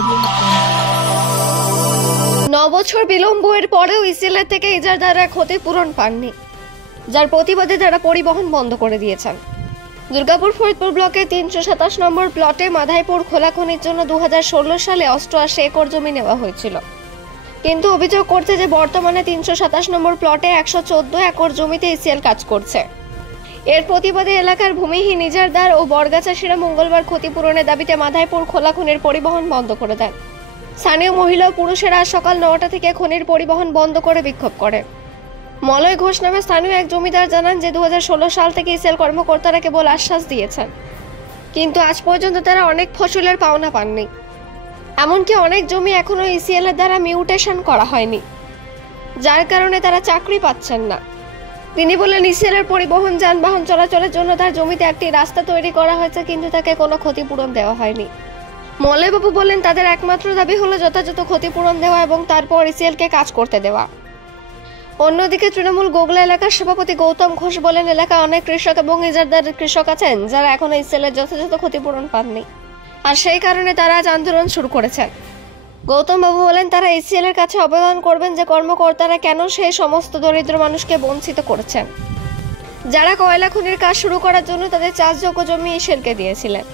9 বছর বিলম্বের পরেও ইসিএল থেকে ইজারাদাররা ক্ষতিপূরণ পাননি, যার প্রতিবাদে তারা পরিবহন বন্ধ করে দিয়েছেন। দুর্গাপুর ফরিদপুর ব্লকের 327 নম্বর প্লটে মাধাইপুর খোলা খনির জন্য 2016 সালে 88 একর জমি নেওয়া হয়েছিল, কিন্তু অভিযোগ করছে যে বর্তমানে 327 নম্বর প্লটে 114 একর জমিতে ইসিএল কাজ করছে। এর প্রতিবাদে এলাকার ভূমিহীন ইজারাদার ও বর্গাচাষীরা মঙ্গলবার ক্ষতিপূরণের দাবিতে মাধাইপুর খোলা খনির পরিবহন বন্ধ করে দেন। স্থানীয় মহিলা ও পুরুষেরা আজ সকাল 9টা থেকে খনির পরিবহন বন্ধ করে বিক্ষোভ করে। মলয় ঘোষ নামে স্থানীয় এক জমিদার জানান যে 2016 সাল থেকে ইসিএল কর্মকর্তারা কেবল আশ্বাস দিয়েছেন, কিন্তু আজ পর্যন্ত তারা অনেক ফসলের পাওনা পাননি। এমনকি অনেক জমি এখনো ইসিএল এর দ্বারা মিউটেশন করা হয়নি, যার কারণে তারা চাকরি পাচ্ছেন না। তিনি বলেন, ইসিএল এর পরিবহন যানবাহন চলাচলের জন্য তার জমিতে একটি রাস্তা তৈরি করা হয়েছে, কিন্তু তাকে কোনো ক্ষতিপূরণ দেওয়া হয়নি। মলয়বাবু বলেন, তাদের একমাত্র দাবি হলো যথাযথ ক্ষতিপূরণ দেওয়া এবং তারপর ইসিএল কে কাজ করতে দেওয়া। অন্যদিকে তৃণমূল গোগলা এলাকার সভাপতি গৌতম ঘোষ বলেন, এলাকায় অনেক কৃষক এবং ইজারাদার কৃষক আছেন যারা এখনো ইসিএল এর যথাযথ ক্ষতিপূরণ পাননি, আর সেই কারণে তারা আজ আন্দোলন শুরু করেছেন। গৌতম বাবু বলেন, তারা ইসিএল এর কাছে আবেদন করবেন যে কর্মকর্তারা কেন সেই সমস্ত দরিদ্র মানুষকে বঞ্চিত করেছেন যারা কয়লা খনির কাজ শুরু করার জন্য তাদের চাষযোগ্য জমি ইসিএলকে দিয়েছিলেন।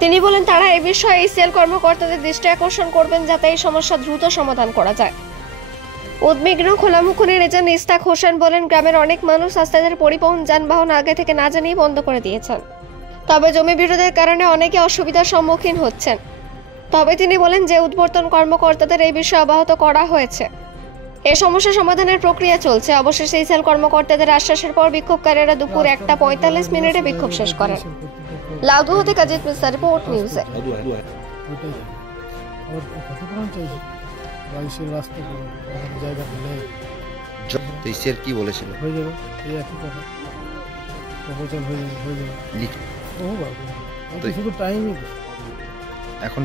তিনি বলেন, তারা এই বিষয়ে ইসিএল কর্মকর্তাদের দৃষ্টি আকর্ষণ করবেন যাতে এই সমস্যা দ্রুত সমাধান করা যায়। উদ্বিগ্ন খোলামুখনির রেজান ইস্তাক হোসেন বলেন, গ্রামের অনেক মানুষ আজ তাদের পরিবহন যানবাহন আগে থেকে না জানিয়ে বন্ধ করে দিয়েছেন, তবে জমি বিরোধের কারণে অনেকে অসুবিধার সম্মুখীন হচ্ছেন। তবে তিনি বলেন যে উদ্বর্তন কর্মকর্তাদের এই বিষয়ে অবগত করা হয়েছে। এই সমস্যা সমাধানের প্রক্রিয়া চলছে। অবশেষে ইসিএল কর্মকর্তাদের আশ্বাসের পর বিক্ষোভকারীরা দুপুর 1:45 মিনিটে বিক্ষোভ শেষ করেন। লাউদু হতে কাজিত মিস্টার রিপোর্ট নিউজে। ইসিএল কি বলেছিল? হয়ে যাবে, এই একই কথা, প্রপোজাল হয়ে যাবে, শুধু টাইমই এখন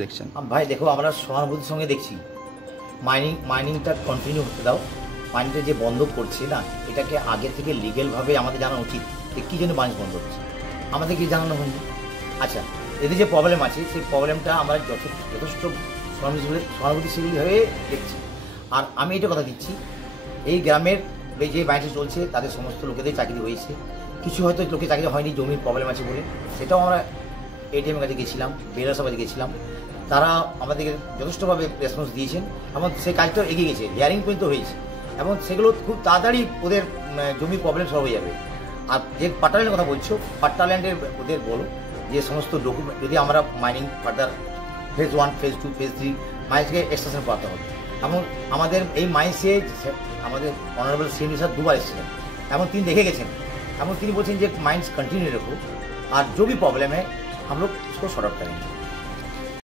দেখছেন। ভাই দেখো, আমরা সহানুভূতির সঙ্গে দেখছি মাইনিংটা কন্টিনিউ হতে দাও। মাইনিংটা যে বন্ধ করছে না, এটাকে আগে থেকে লিগেলভাবে আমাদের জানানো উচিত যে কী জন্য মাইনিং বন্ধ হচ্ছে, আমাদেরকে জানানো হয়নি। আচ্ছা, এদের যে প্রবলেম আছে সেই প্রবলেমটা আমরা যথেষ্ট সহানুভূতিশীলভাবে দেখছি। আর আমি এটা কথা দিচ্ছি, এই গ্রামের যে মাইনিং চলছে তাদের সমস্ত লোকেদের চাকরি হয়েছে, কিছু হয়তো লোকে চাকরি হয়নি, জমির প্রবলেম আছে বলে। সেটাও আমরা এটিএমের কাছে গেছিলাম, বেলা সভাতে গেছিলাম, তারা আমাদেরকে যথেষ্টভাবে রেসপন্স দিয়েছেন এবং সেই কাজটাও এগিয়ে গেছে, হিয়ারিং পর্যন্ত হয়েছে এবং সেগুলো খুব তাড়াতাড়ি ওদের জমির প্রবলেম সলভ হয়ে যাবে। আর যে পাট্টাল্যান্ডের কথা বলছো, পাট্টাল্যান্ডের ওদের বলো যে সমস্ত ডকুমেন্ট যদি আমরা mining further phase 1, phase 2, phase 3 মাইন্সকে এক্সটেনশন করাতে হবে। এবং আমাদের এই মাইন্সে আমাদের অনারেবল সিএমডি স্যার দুবার এসেছিলেন এবং তিনি দেখে গেছেন এবং তিনি বলছেন যে माइंड्स कंटिन्यू रखो और जो भी प्रॉब्लम है हम लोग उसको सॉर्ट आउट करेंगे।